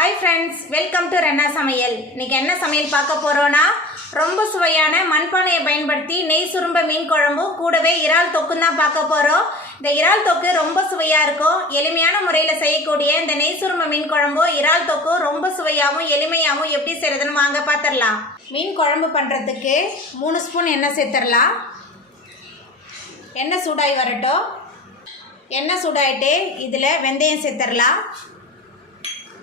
Hi friends welcome to रेन्ना समयल இன்னைக்கு என்ன சமையல் பார்க்க போறோம்னா ரொம்ப சுவையான மண்பானையை பயன்படுத்தி நெய் சுரும்ப மீன் குழம்பு கூடவே இறால் தொக்கு தான் பார்க்க போறோம். இந்த இறால் தொக்கு ரொம்ப சுவையா இருக்கும். எளிமையான முறையில் செய்யக்கூடிய இந்த நெய் சுரும்ப மீன் குழம்பு இறால் தொக்கு ரொம்ப சுவையாகவும் எளிமையாகவும் எப்படி செய்யறதுன்னு வாங்க பார்த்துடலாம். மீன் குழம்பு பண்ணுறதுக்கு 3 ஸ்பூன் எண்ணெய் சேர்த்துடலாம். எண்ணெய் சூடாகி வரட்டும். எண்ணெய் சூடாயிட்டு இதில் வெந்தயம் சேர்த்துடலாம்.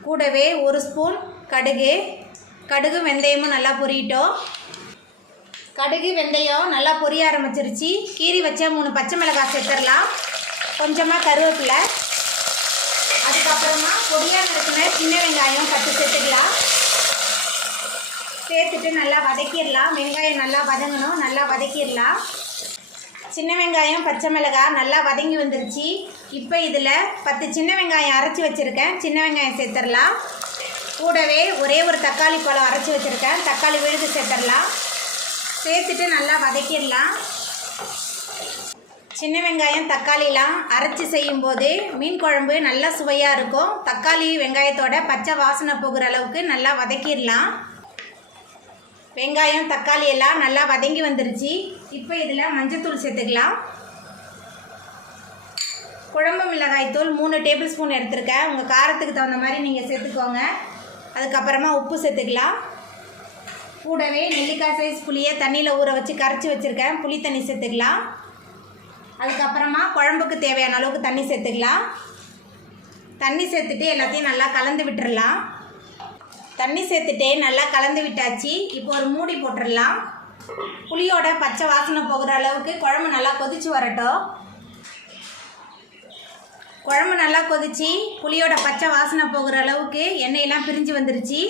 கூடவே 1 ஸ்பூன் கடுகு வெந்தயமும் நல்லா பொரியட்டும். கடுகு வெந்தயம் நல்லா பொரிய ஆரம்பிச்சிருச்சு. கீரி வச்ச 3 பச்சை மிளகாய் சேர்த்துடலாம். கொஞ்சமாக கருவேப்பிலை, அதுக்கப்புறமா பொடியாக நறுக்கின சின்ன வெங்காயம் 10 சேர்த்துக்கலாம். சேர்த்துட்டு நல்லா வதக்கிடலாம். வெங்காயம் நல்லா வதங்கணும், நல்லா வதக்கிடலாம். சின்ன வெங்காயம் பச்சை மிளகாய் நல்லா வதங்கி வந்துருச்சு. இப்போ இதில் 10 சின்ன வெங்காயம் அரைச்சி வச்சுருக்கேன். சின்ன வெங்காயம் சேர்த்துடலாம். கூடவே ஒரே ஒரு தக்காளி பழம் அரைச்சி வச்சுருக்கேன். தக்காளி விழுது சேர்த்துடலாம். சேர்த்துட்டு நல்லா வதக்கிடலாம். சின்ன வெங்காயம் தக்காளிலாம் அரைச்சி செய்யும்போது மீன் குழம்பு நல்லா சுவையாக இருக்கும். தக்காளி வெங்காயத்தோட பச்சை வாசனை போகிற அளவுக்கு நல்லா வதக்கிடலாம். வெங்காயம் தக்காளி எல்லாம் நல்லா வதங்கி வந்துருச்சு. இப்போ இதில் மஞ்சத்தூள் சேர்த்துக்கலாம். குழம்பு மிளகாய்த்தூள் 3 டேபிள் ஸ்பூன் எடுத்துருக்கேன். உங்கள் காரத்துக்கு தகுந்த மாதிரி நீங்கள் சேர்த்துக்கோங்க. அதுக்கப்புறமா உப்பு சேர்த்துக்கலாம். கூடவே நெல்லிக்காய் சைஸ் புளியை தண்ணியில் ஊற வச்சு கரைச்சி வச்சுருக்கேன். புளி தண்ணி சேர்த்துக்கலாம். அதுக்கப்புறமா குழம்புக்கு தேவையான அளவுக்கு தண்ணி சேர்த்துக்கலாம். தண்ணி சேர்த்துட்டு எல்லாத்தையும் நல்லா கலந்து விட்டுறலாம். தண்ணி சேர்த்துட்டே நல்லா கலந்து விட்டாச்சு. இப்போ ஒரு மூடி போட்டுடலாம். புளியோட பச்சை வாசனை போகிற அளவுக்கு குழம்பு நல்லா கொதிச்சு வரட்டும். குழம்பு நல்லா கொதிச்சு புளியோட பச்சை வாசனை போகிற அளவுக்கு எண்ணெயெல்லாம் பிரிஞ்சு வந்துருச்சு.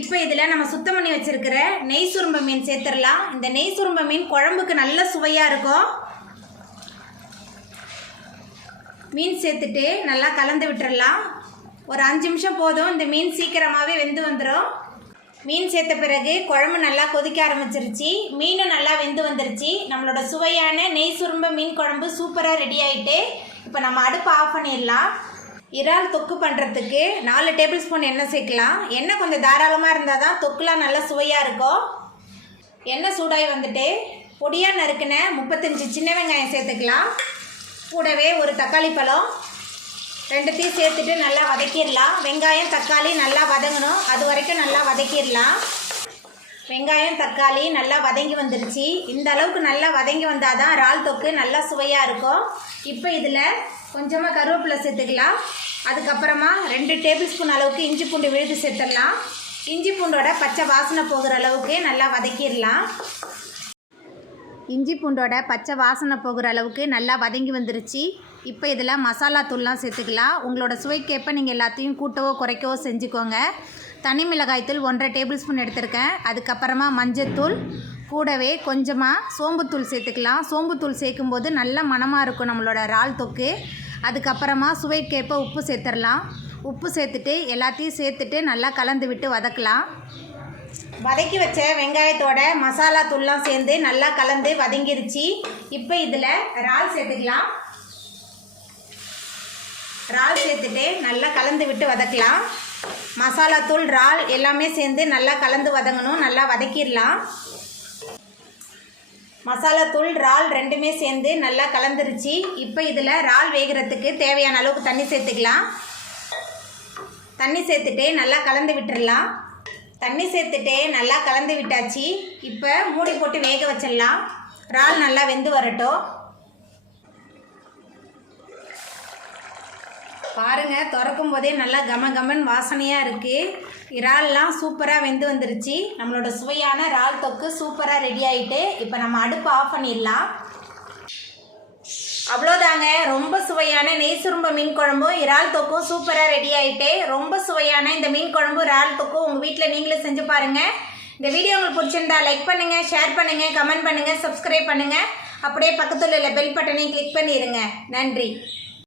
இப்போ இதில் நம்ம சுத்தம் பண்ணி வச்சுருக்கிற நெய் சுரும்ப மீன் சேர்த்துடலாம். இந்த நெய் சுரும்ப மீன் குழம்புக்கு நல்ல சுவையாக இருக்கும். மீன் சேர்த்துட்டு நல்லா கலந்து விட்டுடலாம். ஒரு 5 நிமிஷம் போதும். இந்த மீன் சீக்கிரமாகவே வெந்து வந்துடும். மீன் சேர்த்த பிறகு குழம்பு நல்லா கொதிக்க ஆரம்பிச்சிருச்சு. மீனும் நல்லா வெந்து வந்துருச்சு. நம்மளோட சுவையான நெய் சுரும்ப மீன் குழம்பு சூப்பராக ரெடி ஆகிட்டு இப்போ நம்ம அடுப்பை ஆஃப் பண்ணிடலாம். இறால் தொக்கு பண்ணுறதுக்கு 4 டேபிள் ஸ்பூன் எண்ணெய் சேர்க்கலாம். எண்ணெய் கொஞ்சம் தாராளமாக இருந்தால் தான் தொக்குலாம் நல்லா சுவையாக இருக்கும். எண்ணெய் சூடாகி வந்துட்டு பொடியாக நறுக்கின 35 சின்ன வெங்காயம் சேர்த்துக்கலாம். கூடவே ஒரு தக்காளி பழம் 2 சேர்த்துட்டு நல்லா வதக்கிடலாம். வெங்காயம் தக்காளி நல்லா வதங்கணும், அது வரைக்கும் நல்லா வதக்கிடலாம். வெங்காயம் தக்காளி நல்லா வதங்கி வந்துருச்சு. இந்த அளவுக்கு நல்லா வதங்கி வந்தால் தான் இறால் தொக்கு நல்லா சுவையாக இருக்கும். இப்போ இதில் கொஞ்சமாக கருவேப்பிலை சேர்த்துக்கலாம். அதுக்கப்புறமா 2 டேபிள் ஸ்பூன் அளவுக்கு இஞ்சி பூண்டு விழுது சேர்த்துடலாம். இஞ்சி பூண்டோட பச்சை வாசனை போகிற அளவுக்கு நல்லா வதக்கிடலாம். இஞ்சி பூண்டோட பச்சை வாசனை போகிற அளவுக்கு நல்லா வதங்கி வந்துருச்சு. இப்போ இதில் மசாலா தூள்லாம் சேர்த்துக்கலாம். உங்களோட சுவைக்கேற்ப நீங்கள் எல்லாத்தையும் கூட்டவோ குறைக்கவோ செஞ்சுக்கோங்க. தனி மிளகாய்த்தூள் 1.5 டேபிள் ஸ்பூன் எடுத்திருக்கேன். அதுக்கப்புறமா மஞ்சத்தூள், கூடவே கொஞ்சமாக சோம்புத்தூள் சேர்த்துக்கலாம். சோம்புத்தூள் சேர்க்கும்போது நல்ல மணமாக இருக்கும் நம்மளோட இறால் தொக்கு. அதுக்கப்புறமா சுவைக்கேற்ப உப்பு சேர்த்துடலாம். உப்பு சேர்த்துட்டு எல்லாத்தையும் சேர்த்துட்டு நல்லா கலந்து விட்டு வதக்கலாம். வதக்கி வச்ச வெங்காயத்தோட மசாலா தூள்லாம் சேர்ந்து நல்லா கலந்து வதங்கிருச்சு. இப்போ இதில் இறால் சேர்த்துக்கலாம். இறால் சேர்த்துட்டு நல்லா கலந்து விட்டு வதக்கலாம். மசாலா தூள் இறால் எல்லாமே சேர்ந்து நல்லா கலந்து வதங்கணும். நல்லா வதக்கிடலாம். மசாலா தூள் இறால் 2மே சேர்ந்து நல்லா கலந்துருச்சு. இப்போ இதில் இறால் வேகிறதுக்கு தேவையான அளவுக்கு தண்ணி சேர்த்துக்கலாம். தண்ணி சேர்த்துட்டு நல்லா கலந்து விட்டுடலாம். தண்ணி சேர்த்துட்டே நல்லா கலந்து விட்டாச்சு. இப்போ மூடி போட்டு வேக வச்சிடலாம். இறால் நல்லா வெந்து வரட்டும். பாருங்கள், திறக்கும் போதே நல்லா கமகமன் வாசனையாக இருக்குது. இறால்லாம் சூப்பராக வெந்து வந்துருச்சு. நம்மளோட சுவையான இறால் தொக்கு சூப்பராக ரெடி ஆகிட்டு இப்போ நம்ம அடுப்பை ஆஃப் பண்ணிடலாம். அவ்வளோதாங்க, ரொம்ப சுவையான நெய் சுரும்ப மீன் குழம்பும் இறால் தொக்கும் சூப்பராக ரெடி ஆகிட்டு. ரொம்ப சுவையான இந்த மீன் குழம்பு இறால் தொக்கும் உங்கள் வீட்டில் நீங்களும் செஞ்சு பாருங்கள். இந்த வீடியோ உங்களுக்கு பிடிச்சிருந்தா லைக் பண்ணுங்கள், ஷேர் பண்ணுங்கள், கமெண்ட் பண்ணுங்கள், சப்ஸ்கிரைப் பண்ணுங்கள். அப்படியே பக்கத்தில் உள்ள பெல் பட்டனையும் கிளிக் பண்ணிடுங்க. நன்றி.